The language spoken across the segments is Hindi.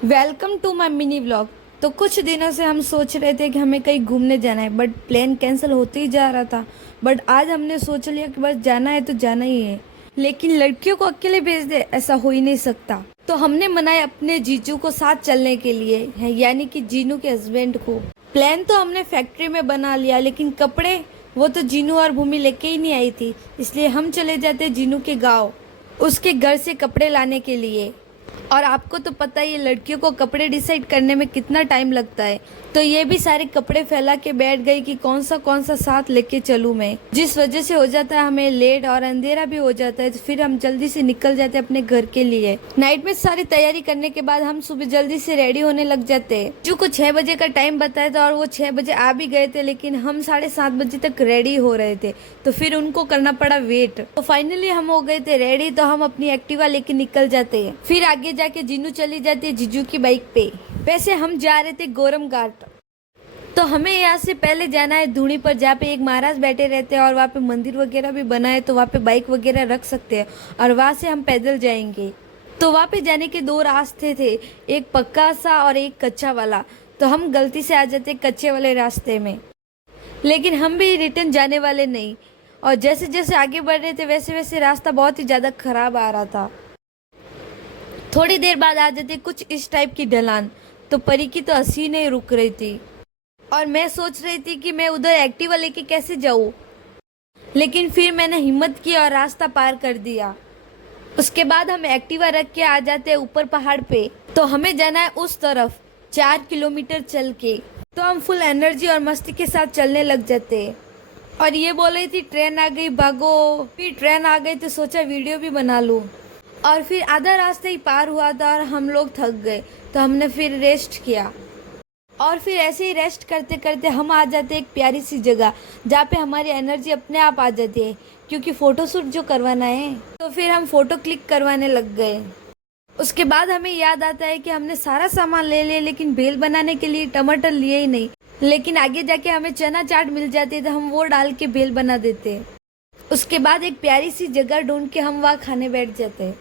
Welcome to my mini vlog. तो कुछ दिनों से हम सोच रहे थे कि हमें कहीं घूमने जाना है, बट प्लान कैंसिल होते ही जा रहा था। बट आज हमने सोच लिया कि बस जाना है तो जाना ही है। लेकिन लड़कियों को अकेले भेज दे, ऐसा हो ही नहीं सकता। तो हमने मनाया अपने जीजू को साथ चलने के लिए, है यानी कि जीनू के हस्बैंड को। प्लान तो हमने फैक्ट्री में बना लिया, लेकिन कपड़े वो तो जीनू और भूमि लेके ही नहीं आई थी। इसलिए हम चले जाते जीनू के गाँव, उसके घर से कपड़े लाने के लिए। और आपको तो पता ही है लड़कियों को कपड़े डिसाइड करने में कितना टाइम लगता है। तो ये भी सारे कपड़े फैला के बैठ गई कि कौन सा साथ लेके चलूं मैं, जिस वजह से हो जाता है हमें लेट और अंधेरा भी हो जाता है। तो फिर हम जल्दी से निकल जाते हैं अपने घर के लिए। नाइट में सारी तैयारी करने के बाद हम सुबह जल्दी से रेडी होने लग जाते हैं। जो को 6 बजे का टाइम बताया था और वो 6 बजे आ भी गए थे, लेकिन हम 7:30 बजे तक रेडी हो रहे थे। तो फिर उनको करना पड़ा वेट। तो फाइनली हम हो गए थे रेडी। तो हम अपनी एक्टिवा लेके निकल जाते हैं। फिर आगे जाके जीनू चली जाती है जीजू की बाइक पे। वैसे हम जा रहे थे गोरम घाट। तो हमें यहाँ से पहले जाना है धूणी पर, जहाँ पे एक महाराज बैठे रहते हैं और वहाँ पे मंदिर वगैरह भी बना है। तो वहाँ पे बाइक वगैरह रख सकते हैं और वहाँ से हम पैदल जाएंगे। तो वहाँ पे जाने के 2 रास्ते थे, एक पक्का सा और एक कच्चा वाला। तो हम गलती से आ जाते कच्चे वाले रास्ते में, लेकिन हम भी रिटर्न जाने वाले नहीं। और जैसे जैसे आगे बढ़ रहे थे वैसे वैसे रास्ता बहुत ही ज़्यादा खराब आ रहा था। थोड़ी देर बाद आ जाती कुछ इस टाइप की ढलान। तो परी की तो हंसी नहीं रुक रही थी और मैं सोच रही थी कि मैं उधर एक्टिवा लेके कैसे जाऊँ। लेकिन फिर मैंने हिम्मत की और रास्ता पार कर दिया। उसके बाद हम एक्टिवा रख के आ जाते हैं ऊपर पहाड़ पे। तो हमें जाना है उस तरफ 4 किलोमीटर चल के। तो हम फुल एनर्जी और मस्ती के साथ चलने लग जाते हैं। और ये बोल रही थी ट्रेन आ गई भागो। फिर ट्रेन आ गई तो सोचा वीडियो भी बना लूँ। और फिर आधा रास्ते ही पार हुआ था और हम लोग थक गए। तो हमने फिर रेस्ट किया। और फिर ऐसे ही रेस्ट करते करते हम आ जाते एक प्यारी सी जगह, जहाँ पे हमारी एनर्जी अपने आप आ जाती है, क्योंकि फ़ोटोशूट जो करवाना है। तो फिर हम फ़ोटो क्लिक करवाने लग गए। उसके बाद हमें याद आता है कि हमने सारा सामान ले लिया, लेकिन भेल बनाने के लिए टमाटर लिए ही नहीं। लेकिन आगे जाके हमें चना चाट मिल जाती है, तो हम वो डाल के भेल बना देते। उसके बाद एक प्यारी सी जगह ढूंढ के हम वहाँ खाने बैठ जाते।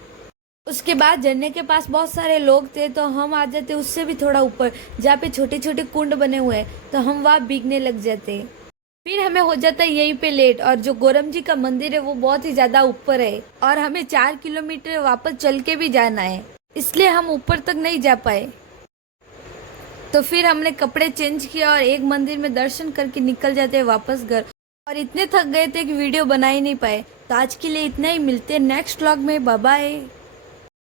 उसके बाद झरने के पास बहुत सारे लोग थे, तो हम आ जाते उससे भी थोड़ा ऊपर, जहाँ पे छोटे छोटे कुंड बने हुए हैं। तो हम वहाँ भीगने लग जाते। फिर हमें हो जाता है यहीं पे लेट। और जो गोरम जी का मंदिर है वो बहुत ही ज़्यादा ऊपर है और हमें 4 किलोमीटर वापस चल के भी जाना है, इसलिए हम ऊपर तक नहीं जा पाए। तो फिर हमने कपड़े चेंज किया और एक मंदिर में दर्शन करके निकल जाते हैं वापस घर। और इतने थक गए थे कि वीडियो बना ही नहीं पाए। तो आज के लिए इतना ही, मिलते हैं नेक्स्ट व्लॉग में। Bye bye.